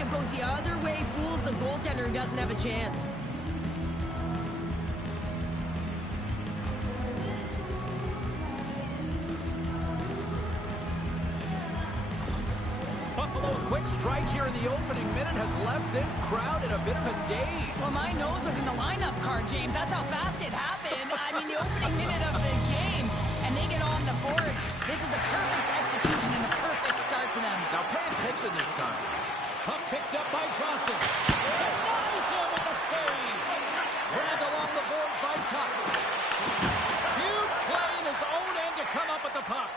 it goes the other way, fools the goaltender who doesn't have a chance. Buffalo's quick strike here in the opening minute has left this crowd in a bit of a daze. Well, my nose was in the lineup card, James. That's how fast it happened. I mean, the opening minute of the game, and they get on the board. This is a perfect execution and a perfect start for them. Now pay attention this time. Puck picked up by Johnston. Denies him with the save. Grabbed along the board by Tuck. Huge play in his own end to come up with the puck.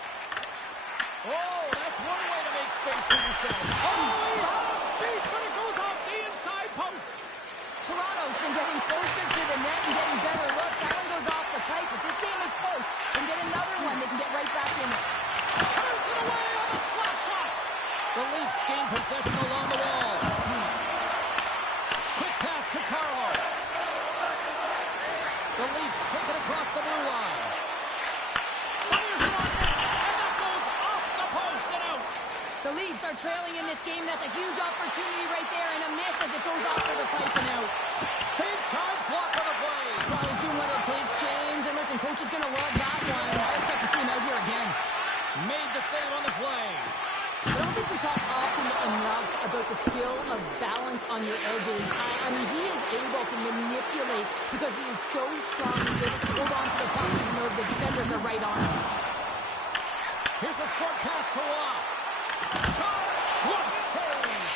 Oh, that's one way to make space for yourself. Oh, he had a beat, but it goes off the inside post. Toronto's been getting closer to the net and getting better looks. That one goes off the pipe, but this game is close. And get another one, they can get right back in it. Turns it away on the slap shot. The Leafs gain possession along the wall. Quick pass to Carlo. The Leafs take it across the blue line. Fires it on net, and that goes off the post and out. The Leafs are trailing in this game. That's a huge opportunity right there, and a miss as it goes off to the pipe and out. Big time block on the play. Well, he's doing what it takes, James. And listen, coach is going to love that one. I expect to see him out here again. Made the save on the play. I don't think we talk often enough about the skill of balance on your edges. I mean, he is able to manipulate because he is so strong. He's able to hold on to the puck even though the defenders are right on him. Here's a short pass to Waugh. Shot. Good save.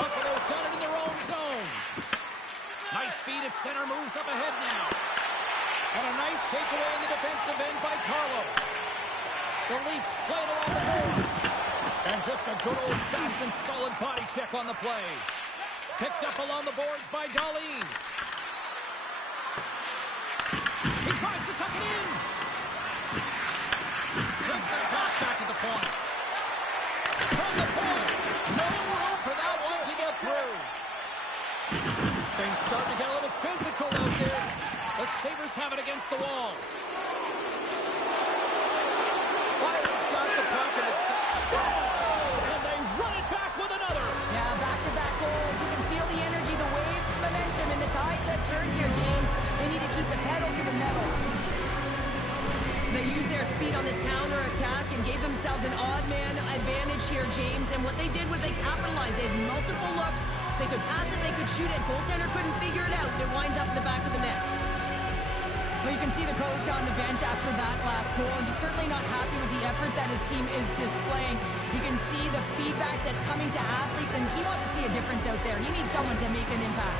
Buffalo's got it in their own zone. Nice feed at center. Moves up ahead now. And a nice takeaway in the defensive end by Carlo. The Leafs play it along the boards. And just a good old-fashioned solid body check on the play. Picked up along the boards by Darlene. He tries to tuck it in. Takes that pass back at the point. From the point. No room for that one to get through. Things start to get a little physical out there. The Sabres have it against the wall. Byron's got the puck and it's stalls. And they run it back with another. Yeah, back-to-back goals. You can feel the energy, the wave, momentum, and the tides have turned here, James. They need to keep the pedal to the metal. They used their speed on this counter-attack and gave themselves an odd-man advantage here, James. And what they did was they capitalized. They had multiple looks. They could pass it, they could shoot it. Goaltender couldn't figure it out. It winds up in the back of the net. Well, you can see the coach on the bench after that last goal. And he's certainly not happy with the effort that his team is displaying. You can see the feedback that's coming to athletes, and he wants to see a difference out there. He needs someone to make an impact.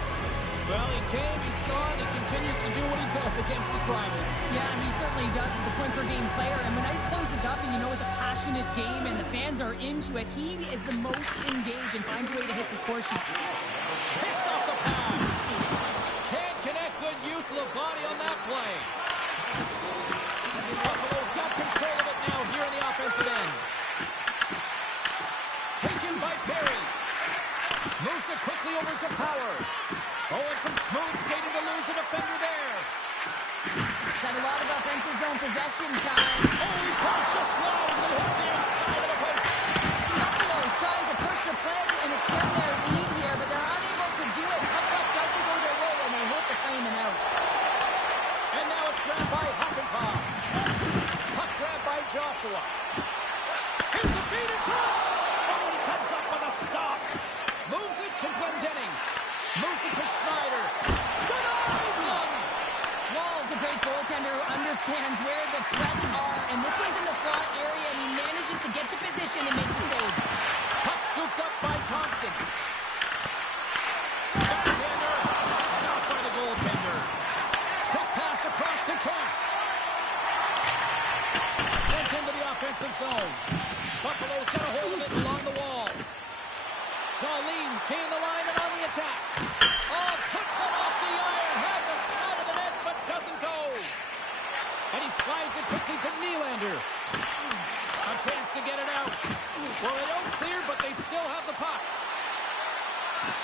Well, he came, he saw it, he continues to do what he does against his rivals. Yeah, he certainly does. He's a point-per-game player. And when ice closes up and you know it's a passionate game and the fans are into it, he is the most engaged and finds a way to hit the score sheet. Picks up the pass. Can't connect. Good use of the body on that play. Buffalo's got control of it now here in the offensive end. Taken by Perry. Moves it quickly over to Power. Oh, and some smooth skating to lose a defender there. He's had a lot of offensive zone possession time. Oh, he just slides and hits the inside of the post. Buffalo's trying to push the play and extend their lead here, but they're unable to do it. Puck doesn't go their way, and they hit the frame and out. And now it's grabbed by Hockenpah. Puck grabbed by Joshua. Here's a feed in front. Oh, and he comes up with a stop. Moves it to Glendening. Moves it to Schneider. Denies him. Wall's a great goaltender who understands where the threats are, and this one's in the slot area, and he manages to get to position and make the save. Puck scooped up by Thompson. Backhander. Stopped by the goaltender. Quick pass across to Keith. Sent into the offensive zone. Buffalo's got a hold of it along the wall. Darlene's gained the line and on the attack. Oh, puts it off the iron. Had the side of the net, but doesn't go. And he slides it quickly to Nylander. A chance to get it out. Well, they don't clear, but they still have the puck.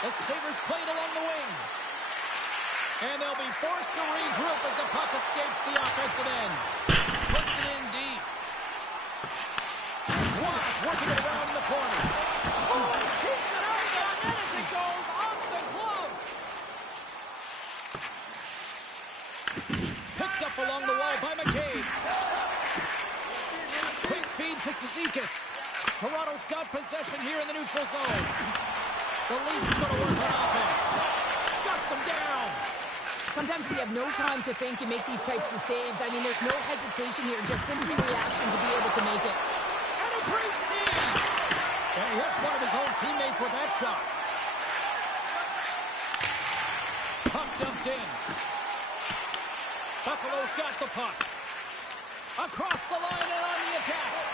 The Sabres played along the wing. And they'll be forced to regroup as the puck escapes the offensive end. Puts it in deep. Waugh working it around in the corner. Oh, he keeps it out of the to Cizikas. Toronto's got possession here in the neutral zone. The Leafs going to work on offense. Shuts them down. Sometimes we have no time to think and make these types of saves. I mean, there's no hesitation here, just simply reaction to be able to make it. And a great save. And he hits one of his own teammates with that shot. Puck dumped in. Buffalo's got the puck. Across the line and on the attack.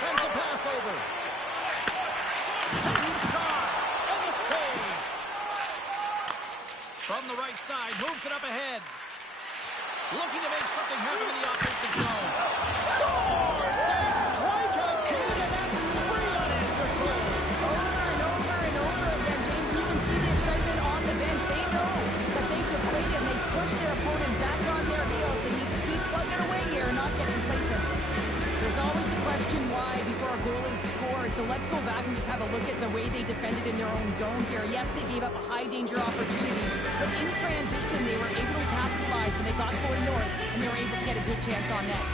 Sends a pass over. Takes a shot. And the save. From the right side, moves it up ahead. Looking to make something happen in the offensive zone. Scores! They strike again, and that's 3 unanswered goals. Over and over and over again, James, and you can see the excitement on the bench. They know that they've deflated and they've pushed their opponent back on their heels. They need to keep plugging away here and not get complacent. There's always the question why before a goal is scored, so let's go back and just have a look at the way they defended in their own zone here. Yes, they gave up a high-danger opportunity, but in transition, they were able to capitalize when they got going north, and they were able to get a good chance on net.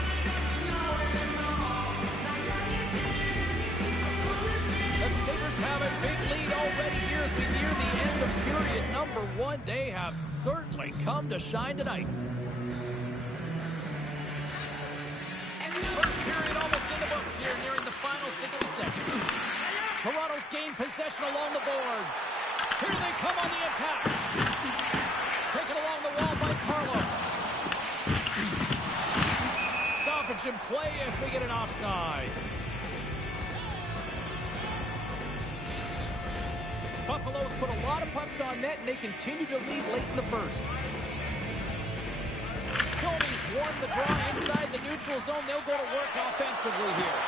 The Sabres have a big lead already here as we near the end of period number 1. They have certainly come to shine tonight. First period almost in the books here, nearing the final 60 seconds. Toronto's gained possession along the boards. Here they come on the attack. Taken along the wall by Carlo. Stoppage in play as we get an offside. Buffalo's put a lot of pucks on net, and they continue to lead late in the first. Tony's won the draw inside the neutral zone. They'll go to work offensively here.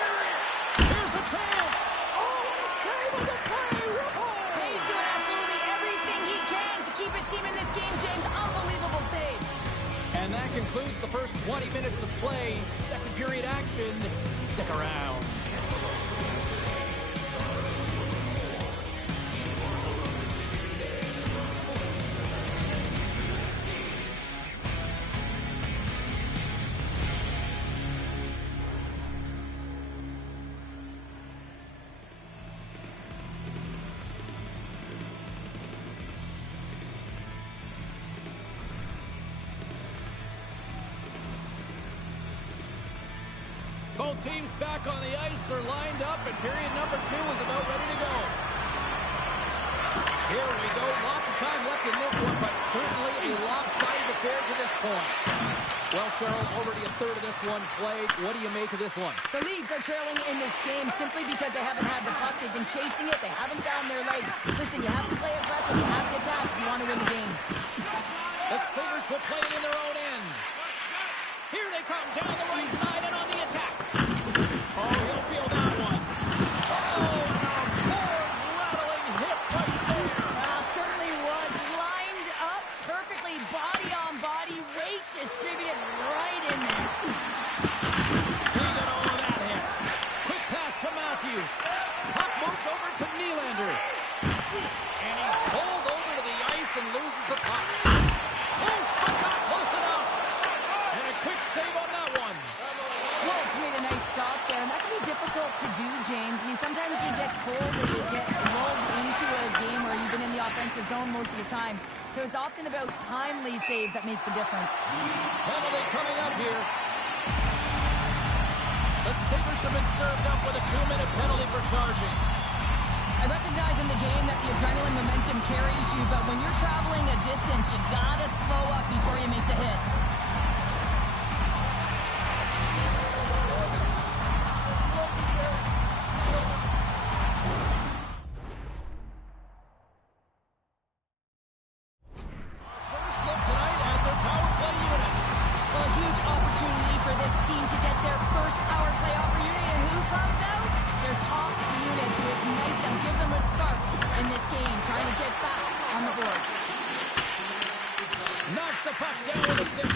Here's a chance. Oh, what a save on the play. Whoa. He's doing absolutely everything he can to keep his team in this game, James. Unbelievable save. And that concludes the first 20 minutes of play. Second period action. Stick around. Both teams back on the ice. They're lined up, and period number 2 is about ready to go. Here we go. Lots of time left in this one, but certainly a lopsided affair to this point. Well, Cheryl, already a third of this one played. What do you make of this one? The Leafs are trailing in this game simply because they haven't had the puck. They've been chasing it. They haven't found their legs. Listen, you have to play aggressive. You have to attack if you want to win the game. The Sabres will play it in their own end. Here they come down the right side and on the attack. Oh, he'll feel that one. Oh, and a board-rattling hit right there. Certainly was lined up perfectly, body on body, weight distributed right in there. He got all of that hit. Quick pass to Matthews. Puck moved over to Nylander. And he's pulled over to the ice and loses the puck. Close, but not close enough. And a quick save on that one. Wolves made a nice stop there, and that can be difficult to do, James. I mean, sometimes you get cold and you get rolled into a game where you've been in the offensive zone most of the time. So it's often about timely saves that makes the difference. Penalty coming up here. The Sabres have been served up with a 2-minute penalty for charging. I recognize in the game that the adrenaline momentum carries you, but when you're traveling a distance, you gotta slow up before you make the hit. First look tonight at their power play unit. Well, a huge opportunity for this team to get their first power play opportunity, and who comes out? Their top unit to ignite them, give them a spark in this game, trying to get back on the board. Knocks the puck down with a stick.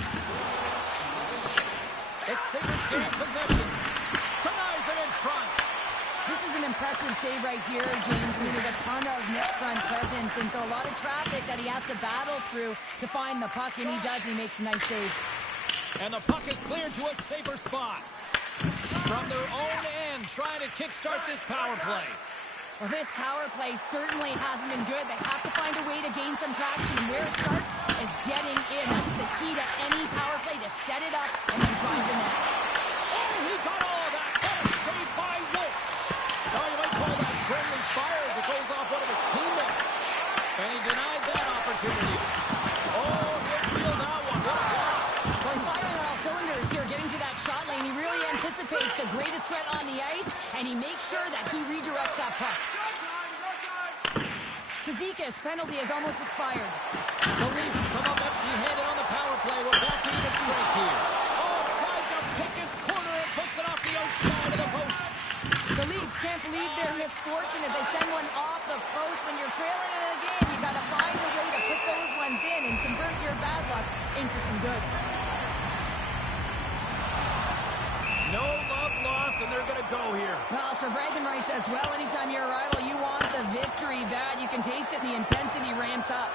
The Sabres gain possession. Denies him in front. This is an impressive save right here, James. I mean, there's a ton of net front presence, and so a lot of traffic that he has to battle through to find the puck, and he does, and he makes a nice save. And the puck is cleared to a safer spot. From their own end, trying to kickstart this power play. Well, this power play certainly hasn't been good. They have to find a way to gain some traction. And where it starts is getting in. That's the key to any power play, to set it up and then drive the net. Oh, he got all of that. What a save by Wolf. Now you might call that friendly fire as it goes off one of his teammates. And he denied that opportunity. Oh, good field that one. What a block. Well, he's firing on all cylinders here, getting to that shot lane. He really anticipates the greatest threat on the ice, and he makes sure that he redirects that puck. Sezika's penalty has almost expired. The Leafs come up empty-handed on the power play. We're back to even strength here. Oh, tried to pick his corner and puts it off the outside of the post. The Leafs can't believe their misfortune as they send one off the post. When you're trailing in a game, you got to find a way to put those ones in and convert your bad luck into some good. No love lost, and they're going to go here. Well, for bragging rights as well, anytime you're a rival, you want the victory bad. You can taste it, the intensity ramps up.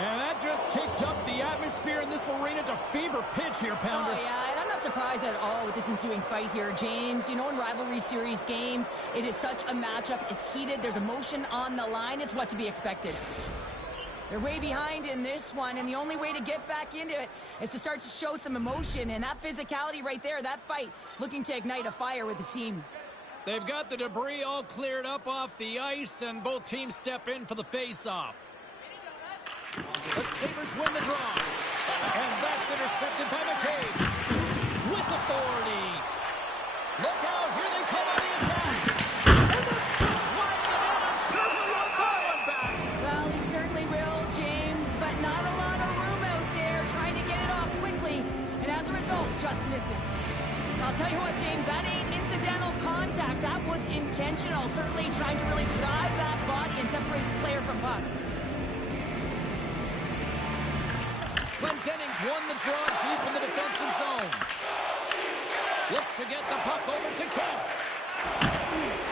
And that just kicked up the atmosphere in this arena to fever pitch here, Pounder. Oh, yeah, and I'm not surprised at all with this ensuing fight here, James. You know, in rivalry series games, it is such a matchup. It's heated. There's emotion on the line. It's what to be expected. They're way behind in this one, and the only way to get back into it is to start to show some emotion. And that physicality right there, that fight, looking to ignite a fire with the team. They've got the debris all cleared up off the ice, and both teams step in for the face-off. The Sabres win the draw. And that's intercepted by McCabe. With authority. Look out, here they come on the attack. And that's just right in. I'm sure he'll want that one back. Well, he certainly will, James, but not a lot of room out there trying to get it off quickly. And as a result, just misses. I'll tell you what, James, that ain't incidental contact. That was intentional. Certainly trying to really drive that body and separate the player from puck. Dennings won the draw deep in the defensive zone. Looks to get the puck over to Keith.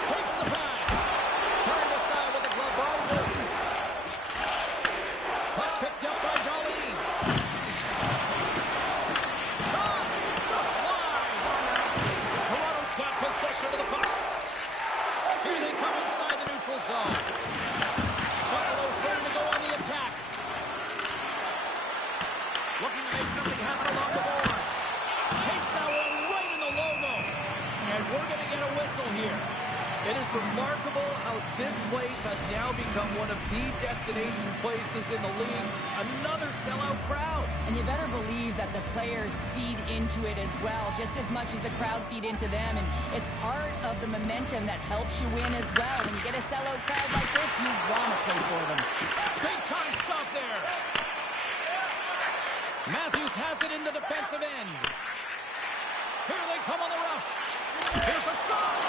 Takes the pass. Turned aside with the glove by Wolf. Puck picked up by Darlene. Shot! Just wide. Toronto's got possession of the puck. Here they come inside the neutral zone. Buffalo's ready to go on the attack. Looking to make something happen along the boards. Takes that one right in the logo. And we're going to get a whistle here. It is remarkable how this place has now become one of the destination places in the league. Another sellout crowd. And you better believe that the players feed into it as well, just as much as the crowd feed into them. And it's part of the momentum that helps you win as well. When you get a sellout crowd like this, you want to play for them. Big time stop there. Matthews has it in the defensive end. Here they come on the rush. Here's a shot.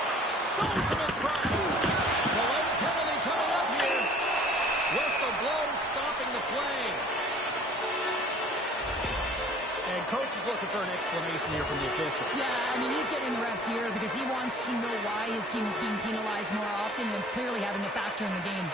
Stones him in front. Delayed penalty coming up here. Whistle blows, stopping the play. And coach is looking for an explanation here from the official. Yeah, I mean, he's getting the refs here because he wants to know why his team is being penalized more often, and it's clearly having a factor in the game.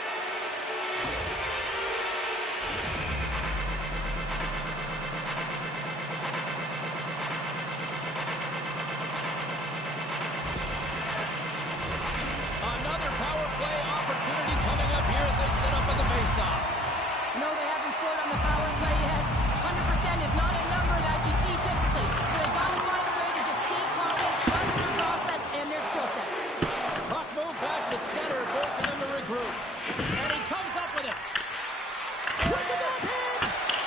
No, they haven't scored on the power play yet. 100% is not a number that you see typically. So they've got to find a way to just stay confident, trust the process and their skill sets. Puck move back to center, forcing them to regroup. And he comes up with it. With the backhand!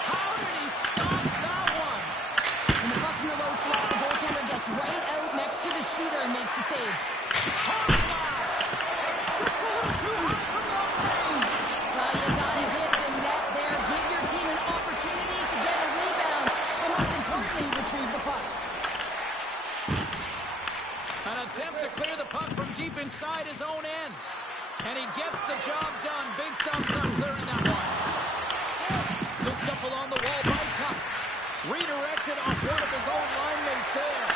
How did he stop that one? When the puck's in the low slot, the goaltender gets right out next to the shooter and makes the save. Hard blast! Just a little too high from long range. Well, you got to hit the net there. Give your team an opportunity to get a rebound. And most importantly, retrieve the puck. An attempt to clear the puck from deep inside his own end. And he gets the job done. Big thumbs up clearing that one. Scooped up along the wall by Tuck. Redirected off one of his own line mates there.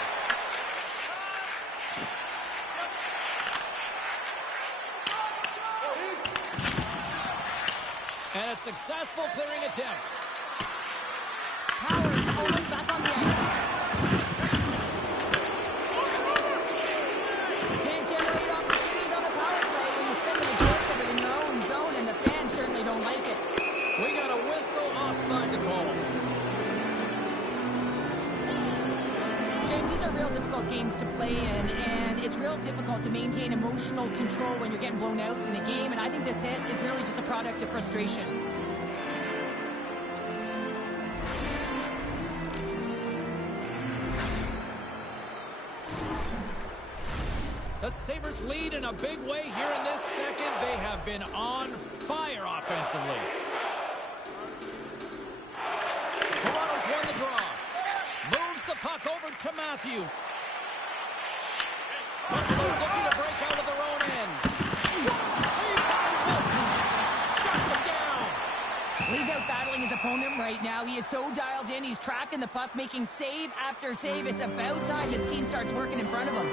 And a successful clearing attempt. Powers almost back on the ice. You can't generate opportunities on the power play when you spend the majority of it in your own zone, and the fans certainly don't like it. We got a whistle offside to call. James, these are real difficult games to play in, and it's real difficult to maintain emotional control when you're getting blown out in a game, and I think this hit is really just a product of frustration. The Sabres lead in a big way here in this second. They have been on fire offensively. Toronto's won the draw. Moves the puck over to Matthews. Buffalo's looking to break out of their own end. What a save by Wolf! Shuts him down. He's out battling his opponent right now. He is so dialed in. He's tracking the puck, making save after save. It's about time his team starts working in front of him.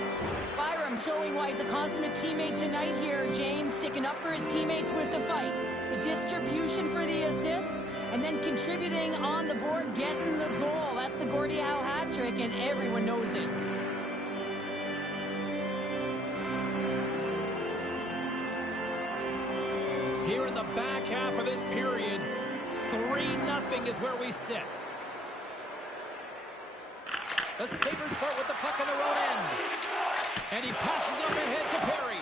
Byram showing why he's the consummate teammate tonight here. James sticking up for his teammates with the fight. The distribution for the assist, and then contributing on the board, getting the goal. That's the Gordie Howe hat trick, and everyone knows it. Here in the back half of this period, 3-0 is where we sit. The Sabres start with the puck in their own end. And he passes up ahead to Perry.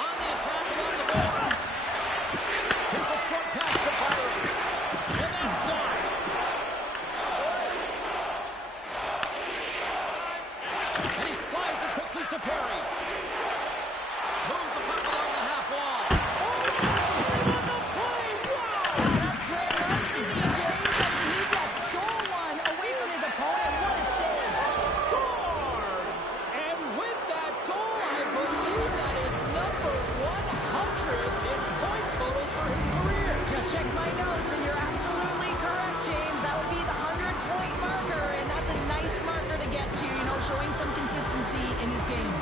On the attack along the boards. Here's a short pass to Byron. And that's blocked. And he slides it quickly to Perry. Moves the puck along the half wall. Oh, save on the play. Wow! That's great mercy, James. He just stole one away from his opponent. What a save. Scores! And with that goal, I believe that is number 100 in point totals for his career. Just check my notes, and you're absolutely correct, James. That would be the 100-point marker, and that's a nice marker to get to, showing some consistency in his game.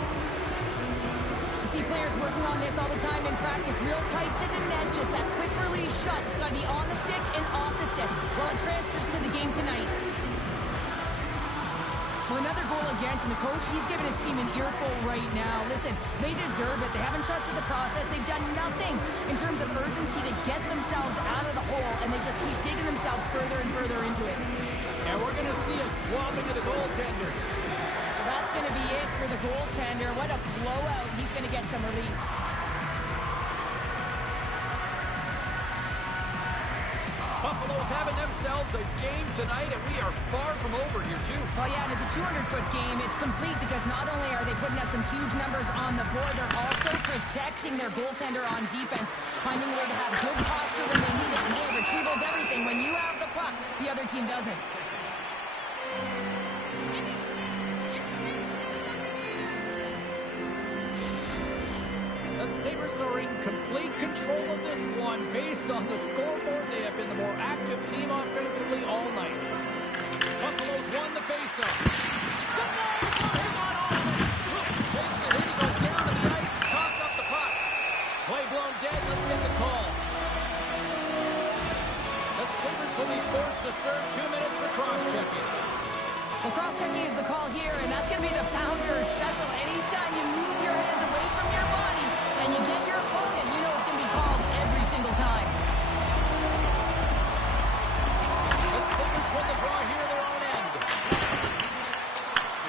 You see players working on this all the time in practice, real tight to the net, just that quick release shot. It's got to be on the stick and off the stick. Well, it transfers to the game tonight. Well, another goal against, and the coach, he's giving his team an earful right now. Listen, they deserve it. They haven't trusted the process. They've done nothing in terms of urgency to get themselves out of the hole, and they just keep digging themselves further and further into it. And we're going to see a swapping of the goaltenders. Well, that's going to be it for the goaltender. What a blowout. He's going to get some relief. Buffalo's having themselves a game tonight, and we are far from over here, too. Well, yeah, and it's a 200-foot game. It's complete because not only are they putting up some huge numbers on the board, they're also protecting their goaltender on defense, finding a way to have good posture when they need it. And hey, retrieval's everything. When you have the puck, the other team doesn't. The Sabres are in complete control of this one. Based on the scoreboard, they have been the more active team offensively all night. Buffalo's won the faceoff. Denies him on offense. Takes it in. He goes down to the ice. Toss up the puck. Play blown dead. Let's get the call. The Sabres will be forced to serve 2 minutes for cross-checking. Well, cross-checking is the call here, and that's going to be the pounder special. Anytime you move your hands away from your body and you get your opponent, you know it's going to be called every single time. The Sabres win the draw here in their own end.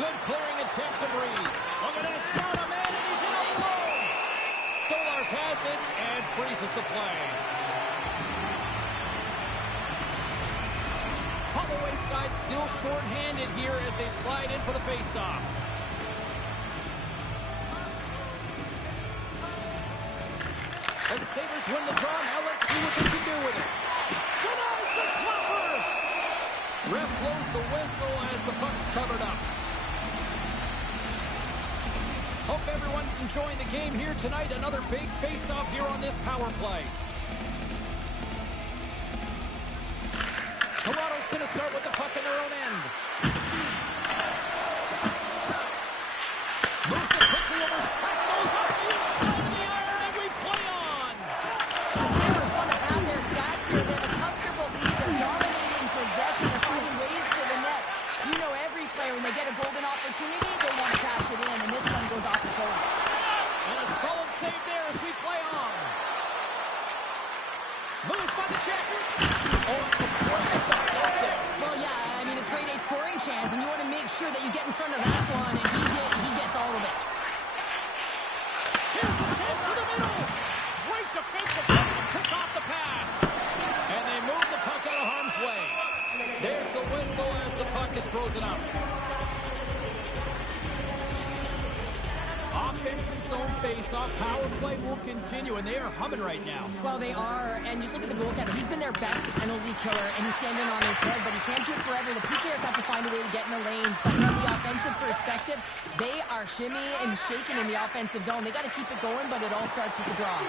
Good clearing attempt to breathe. Look at this, down a man, and he's in alone. Stolarz has it and freezes the play. Holloway side still short-handed here as they slide in for the face-off. The Sabres win the draw. Now let's see what they can do with it. Denies the clopper. Ref blows the whistle as the puck's covered up. Hope everyone's enjoying the game here tonight. Another big face-off here on this power play. Toronto's going to start with the puck in their own end. Moves it quickly over. Puck goes up the inside of the iron, and we play on. The Sabres Moves by the check. Oh, it's a great shot out there. Well, yeah, I mean, it's grade A scoring chance, and you want to make sure that you get in front of that one, and he did. He gets all of it. Here's the chance to the middle. Great defensive play to pick off the pass. And they move the puck out of harm's way. There's the whistle as the puck is frozen up. Offensive zone face-off. Power play will continue, and they are humming right now. Well, they are, and just look at the goaltender. He's been their best penalty killer, and he's standing on his head, but he can't do it forever. The PKers have to find a way to get in the lanes, but from the offensive perspective, they are shimmy and shaking in the offensive zone. They got to keep it going, but it all starts with the draw.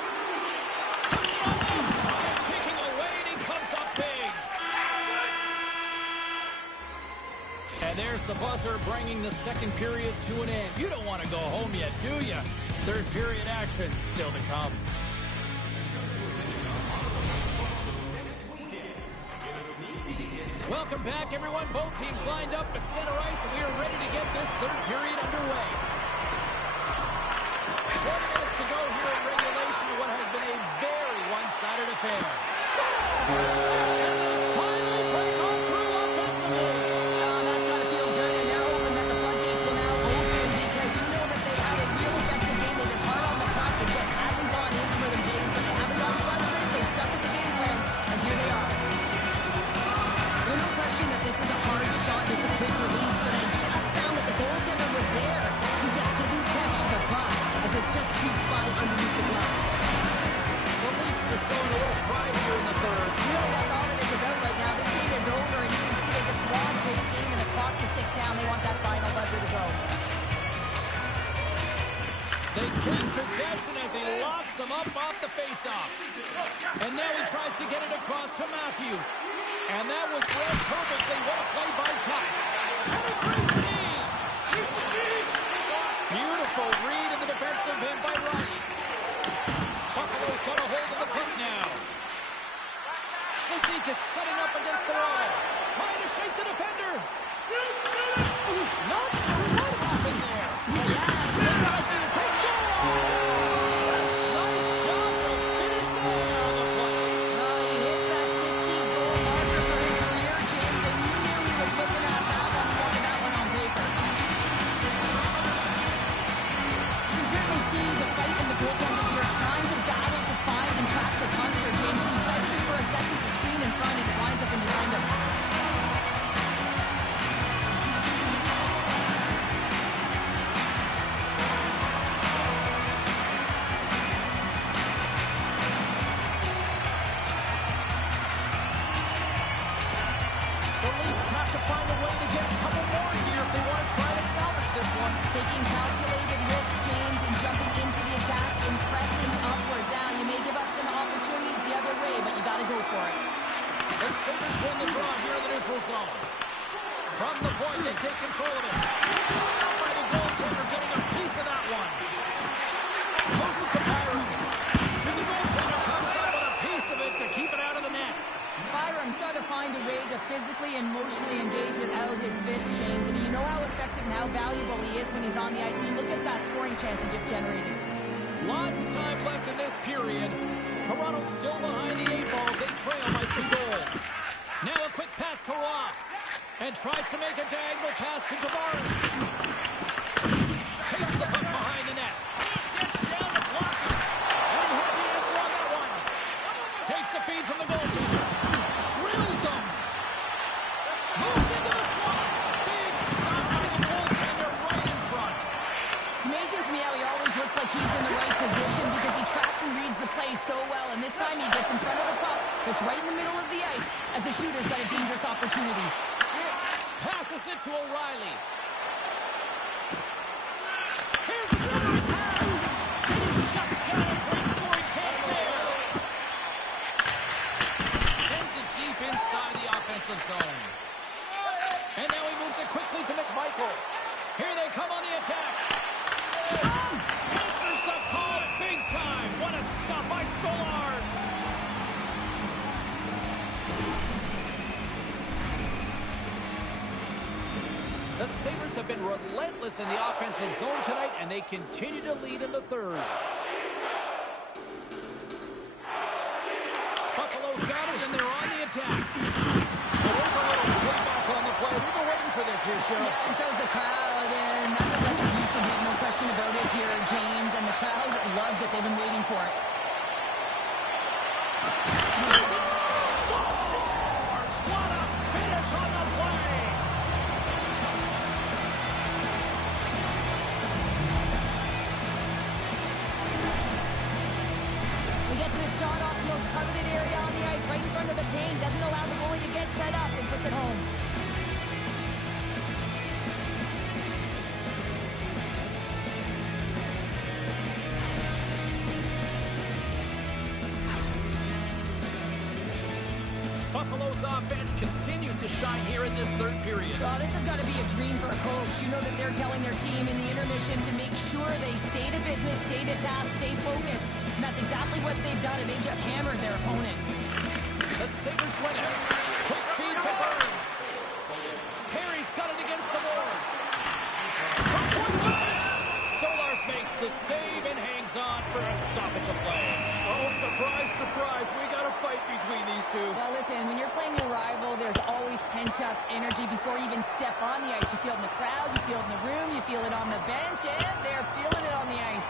Taking away, and he comes up big. And there's the buzzer bringing the second period to an end. You don't want to go home yet, do you? Third period action still to come. Welcome back, everyone. Both teams lined up at center ice, and we are ready to get this third period underway. 20 minutes to go here in regulation of what has been a very one-sided affair. Finally break on through offensively. That's got to feel good, and they're hoping that the floodgates will now open because you know that they've had a real effective game. They've been hard on the puck. It just hasn't gone in for them, James, but they haven't gone frustrated. They stuck with the game plan, and here they are. There's no question that this is a hard shot. It's a quick release, but I just found that the goaltender was there. He just didn't catch the puck as it just sweeps by underneath the glove. The Leafs are showing a little pride here in the third. Really, that's all it is about right now. This game is over, and you can see they just want this game and the clock to tick down. They want that final buzzer to go. They take possession as he locks him up off the faceoff. And now he tries to get it across to Matthews. And that was read perfectly. What a play by Tuck. And a great save. Beautiful read in the defensive end by Riley. Buffalo's got a hold of the puck now. Sissik is setting up against the wall. Trying to shake the defender. Not sure what happened there. Looks like he was going to Nice job to finish there on the play. he hits that 15-goal marker for his career, James, and you knew he was looking at that one. He wanted that one on paper. You can certainly see the fight in the goaltender here, trying to battle to find and track the puck here, James. He sighted it for a second, the screen in front, and it winds up in behind him. The Leafs have to find a way to get a couple more here if they want to try to salvage this one. Taking calculated risks, James, and jumping into the attack and pressing upwards. Now, you may give up some opportunities the other way, but you got to go for it. The Sabres win the draw here in the neutral zone. From the point, they take control of it. Stopped by the goaltender, getting a piece of that one. Moves it to Byron. And the goaltender comes up with a piece of it to keep it out of the net. Byram's got to find a way to physically and emotionally engage without his fists, James. I mean, you know how effective and how valuable he is when he's on the ice. I mean, look at that scoring chance he just generated. Lots of time left in this period. Toronto still behind the 8 balls. They trail by 2 goals. Now a quick pass to Roy. And tries to make a diagonal pass to Tavares. Takes the puck behind the net. Gets down to block it. And he had the answer on that one. Takes the feed from the goaltender. Drills him. Moves into the slot. Big stop by the goaltender right in front. It's amazing to me how he always looks like he's in the right position because he tracks and reads the play so well. And this time he gets in front of the puck that's right in the middle of the ice as the shooter's got a dangerous opportunity. Passes it to O'Reilly. Here's the center pass. And he shuts down a great scoring chance there. Sends it deep inside the offensive zone. And now he moves it quickly to McMichael. Here they come on the attack. Answers the call big time. What a stop by Stolarz. The Sabres have been relentless in the offensive zone tonight, and they continue to lead in the third. Buffalo Cheryl. And so is the crowd, and that's a retribution hit, no question about it here, James. And the crowd loves it. They've been waiting for it. Scores! What a finish on the play! He gets his shot off the most coveted area on the ice, right in front of the paint. Doesn't allow the goalie to get set up and puts it home. Buffalo's offense continues to shine here in this third period. Well, this has got to be a dream for a coach. You know that they're telling their team in the intermission to make sure they stay to business, stay to task, stay focused. And that's exactly what they've done, and they just hammered their opponent. The Sabres win it. Quick feed to Burns. Harry's got it against the boards. Stolarz makes the save and hangs on for a stoppage of play. Oh, surprise, surprise. We got a fight between these two. Well, listen, when you're playing your rival, there's always pent-up energy before you even step on the ice. You feel it in the crowd, you feel it in the room, you feel it on the bench, and they're feeling it on the ice.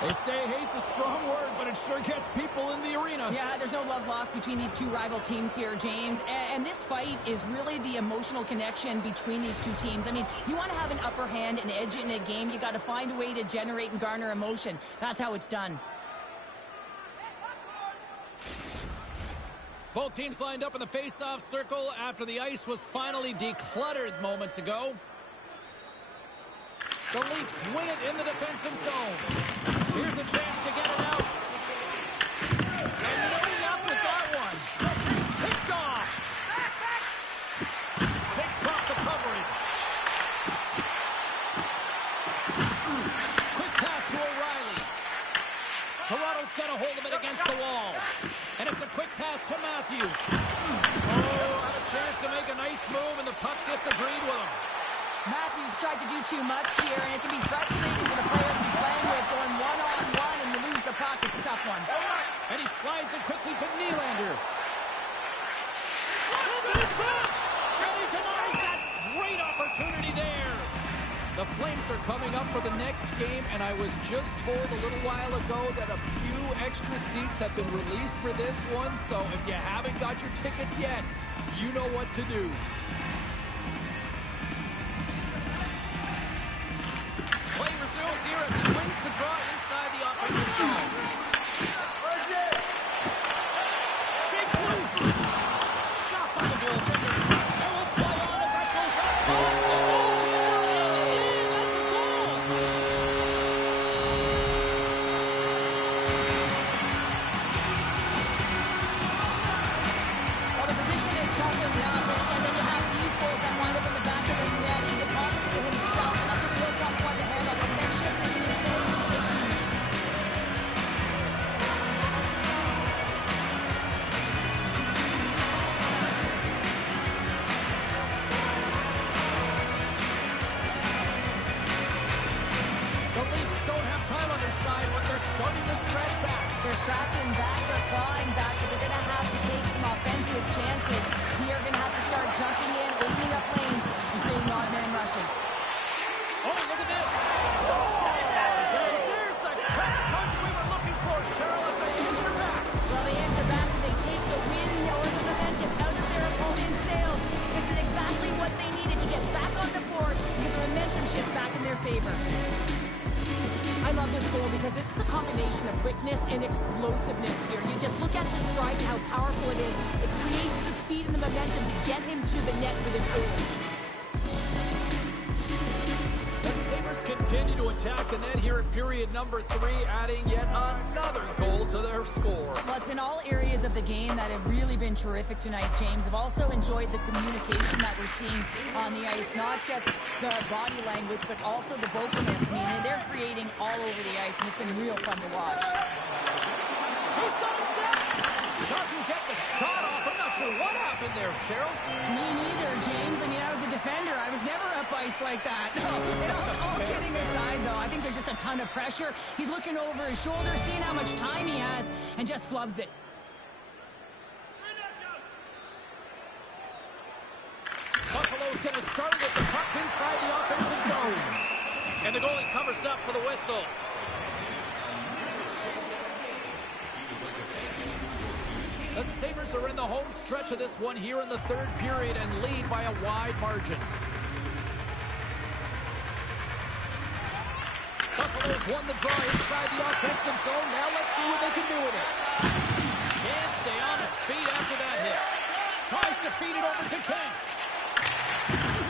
They say hate's a strong word, but it sure gets people in the arena. Yeah, there's no love lost between these two rival teams here, James. And this fight is really the emotional connection between these two teams. I mean, you want to have an upper hand and edge in a game, you got to find a way to generate and garner emotion. That's how it's done. Both teams lined up in the face-off circle after the ice was finally decluttered moments ago. The Leafs win it in the defensive zone. Here's a chance to get it out. And no luck with that one. Picked off. Takes off the coverage. Quick pass to O'Reilly. Toronto's got a hold of it against the wall. And it's a quick pass to Matthews. Oh, had a chance to make a nice move, and the puck disagreed with him. Matthews tried to do too much here, and it can be frustrating for the players he's playing with, going one-on-one, and you lose the puck. It's a tough one. And he slides it quickly to Nylander. Sends it in front! And he denies that great opportunity there. The Flames are coming up for the next game, and I was just told a little while ago that a few extra seats have been released for this one, so if you haven't got your tickets yet, you know what to do. Play resumes here as he wins the draw inside the offensive zone. Shakes loose. Stop by the goaltender. And will play on as that goes up. Oh, the goaltender! And that's a goal! Well, the position is tough enough, and then you have these goals that wind up in the back of the net. He deposited himself, and that's a real tough one to handle. This next shift is insane. It's huge. The Leafs don't have time on their side, but they're starting to stretch back. They're scratching back, they're clawing back, but they're going to have to take some offensive chances. They're going to have to start jumping in, opening up lanes, and creating odd man rushes. Oh, look at this. Stolarz! And there's the counter punch we were looking for, Cheryl, as they answer back. Well, they answer back and they take the win or the momentum out of their opponent's sails. This is exactly what they needed to get back on the board and get the momentum shift back in their favor. I love this goal because this is a combination of quickness and explosiveness here. You just look at the strike and how powerful it is. It creates the speed and the momentum to get him to the net for this goal. The Sabres continue to attack the net here at period number 3, adding yet another goal to their score. Well, it's been all areas of the game that have really been terrific tonight, James. I've also enjoyed the communication that we're seeing on the ice, not just the body language, but also the vocalness. I mean, they're creating all over the ice, and it's been real fun to watch. He's got a step. Doesn't get the shot off. I'm not sure what happened there, Cheryl. Me neither, James. I mean, I was a defender. I was never up ice like that. No, all kidding aside, though, I think there's just a ton of pressure. He's looking over his shoulder, seeing how much time he has, and just flubs it. And the goalie covers up for the whistle. The Sabres are in the home stretch of this one here in the third period and lead by a wide margin. Buffalo's won the draw inside the offensive zone. Now let's see what they can do with it. Can't stay on his feet after that hit. Tries to feed it over to Kent.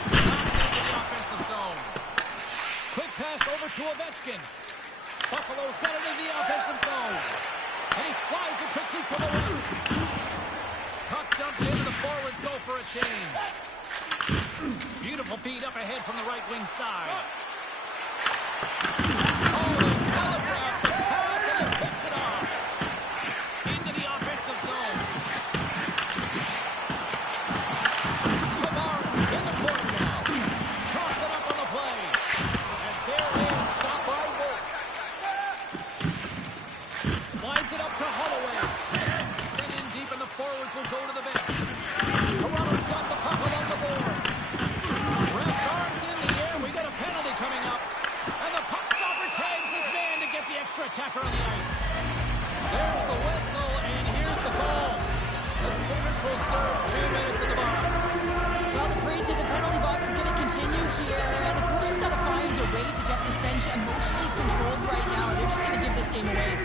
Knocks into the offensive zone. Quick pass over to Ovechkin. Buffalo's got it in the offensive zone. And he slides it quickly to the right. Puck dumped in, the forwards go for a change. Beautiful feed up ahead from the right wing side. Oh, they telegraphed the pass and he picks it off. Into the offensive zone. Tavares in the corner now. Toss it up on the play. And there it is, stopped by Wolf. Slides it up to Holloway. Sent in deep and the forwards will go to the bench. Toronto's got the puck along the boards. Ref's arms in the air. We got a penalty coming up. And the puck stopper tags his man to get the extra attacker on the ice. There's the whistle, and here's the call. The Sabres will serve 2 minutes in the box. Well, the parade to the penalty box is going to continue here. The coach has got to find a way to get this bench emotionally controlled right now. They're just going to give this game away.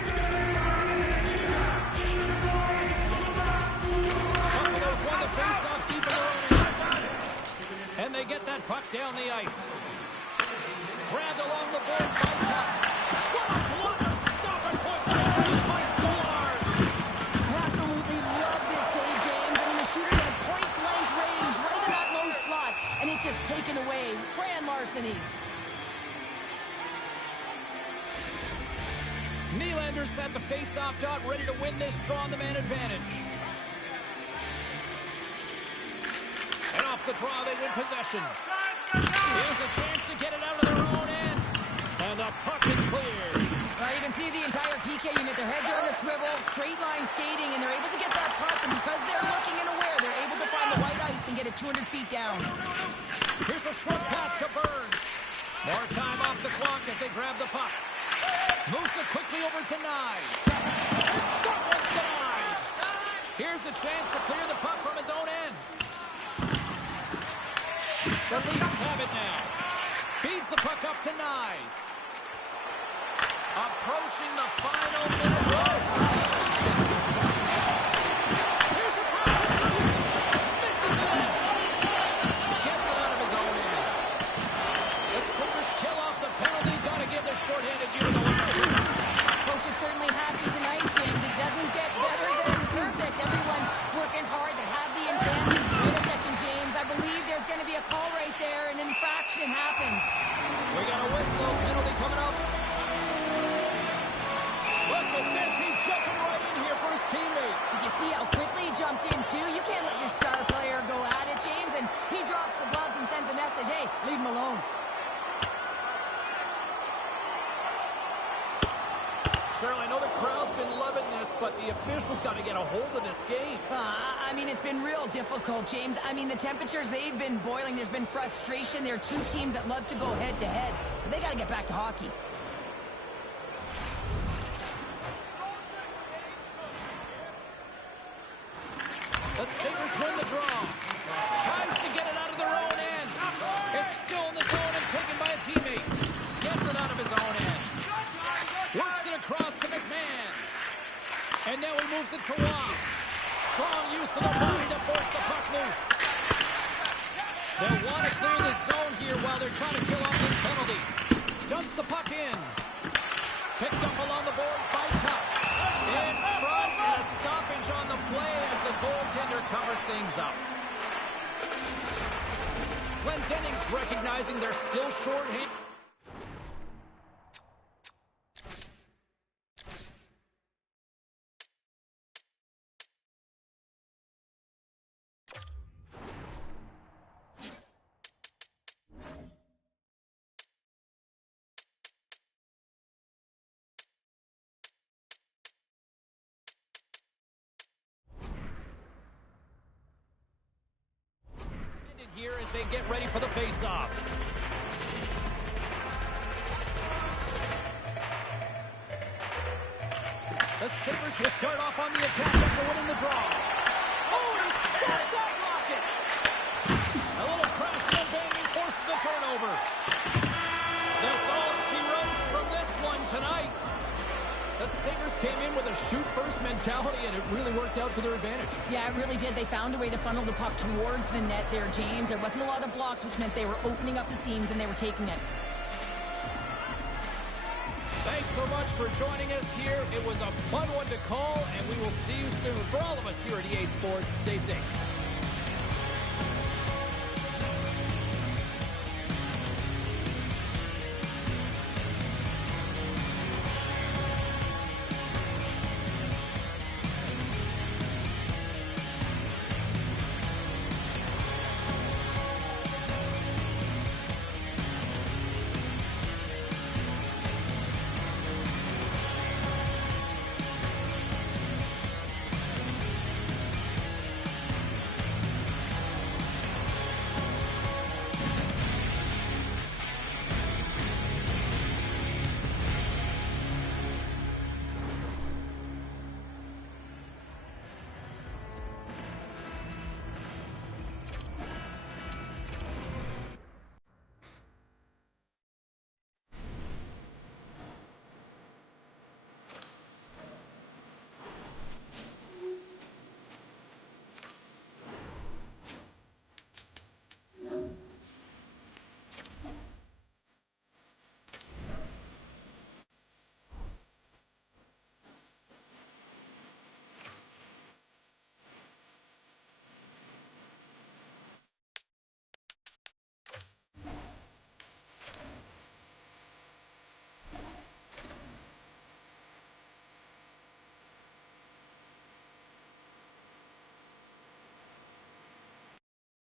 Buffalo's won the face-off deep in their own end. And they get that puck down the ice. Grabbed along the board by Tuck. What a stopping point by Stars. Absolutely love this save, James. I mean, the shooter at point-blank range, right in that low slot, and it's just taken away. Grand larceny. Nylander's at the face-off dot, ready to win this draw on the man advantage. And off the draw, they win possession. Here's a chance to get it out of their own end. And the puck is cleared. You can see the entire PK unit. Their heads are on a swivel, straight line skating, and they're able to get that puck. And because they're looking and aware, they're able to find the white ice and get it 200 feet down. Here's a short pass to Burns. More time off the clock as they grab the puck. Moves it quickly over to Nyes. That one's denied. Here's a chance to clear the puck from his own end. The Leafs have it now. Feeds the puck up to Nyes. Approaching the final minute. Here's a pass. Misses it. Gets it out of his own end. The Sabres kill off the penalty. Got to give the shorthanded unit a win. Coach is certainly happy tonight, James. It doesn't get better than perfect. Everyone's working hard. They have the intent. Wait a second, James. I believe there's going to be a call right there. An infraction happens. We got a whistle. Penalty coming up. Look at this. He's jumping right in here for his teammate. Did you see how quickly he jumped in, too? You can't let your star player go at it, James. And he drops the gloves and sends a message. Hey, leave him alone. Cheryl, I know the crowd's been loving this, but the officials got to get a hold of this game. I mean, it's been real difficult, James. I mean, the temperatures, they've been boiling. There's been frustration. There are two teams that love to go head-to-head. But they got to get back to hockey. The Sabres win the draw. Tries to get it out of their own end. It's still in the zone and taken by a teammate. Gets it out of his own end. Works it across to McMahon. And now he moves it to Rob. Strong use of the body to force the puck loose. They'll want to clear the zone here while they're trying to kill off this penalty. Dumps the puck in. Picked up along the boards by Tuck. In front, and a stoppage on the play as the goaltender covers things up. Glenn Dennings recognizing they're still short-handed. Here as they get ready for the face-off. Sabres will start off on the attack after winning the draw. Oh, he stopped that rocket! A little crashing and banging forced the turnover. That's all she wrote from this one tonight. The Sabres came in with a shoot-first mentality, and it really worked out to their advantage. Yeah, it really did. They found a way to funnel the puck towards the net there, James. There wasn't a lot of blocks, which meant they were opening up the seams, and they were taking it. Thanks so much for joining us here. It was a fun one to call, and we will see you soon. For all of us here at EA Sports, stay safe.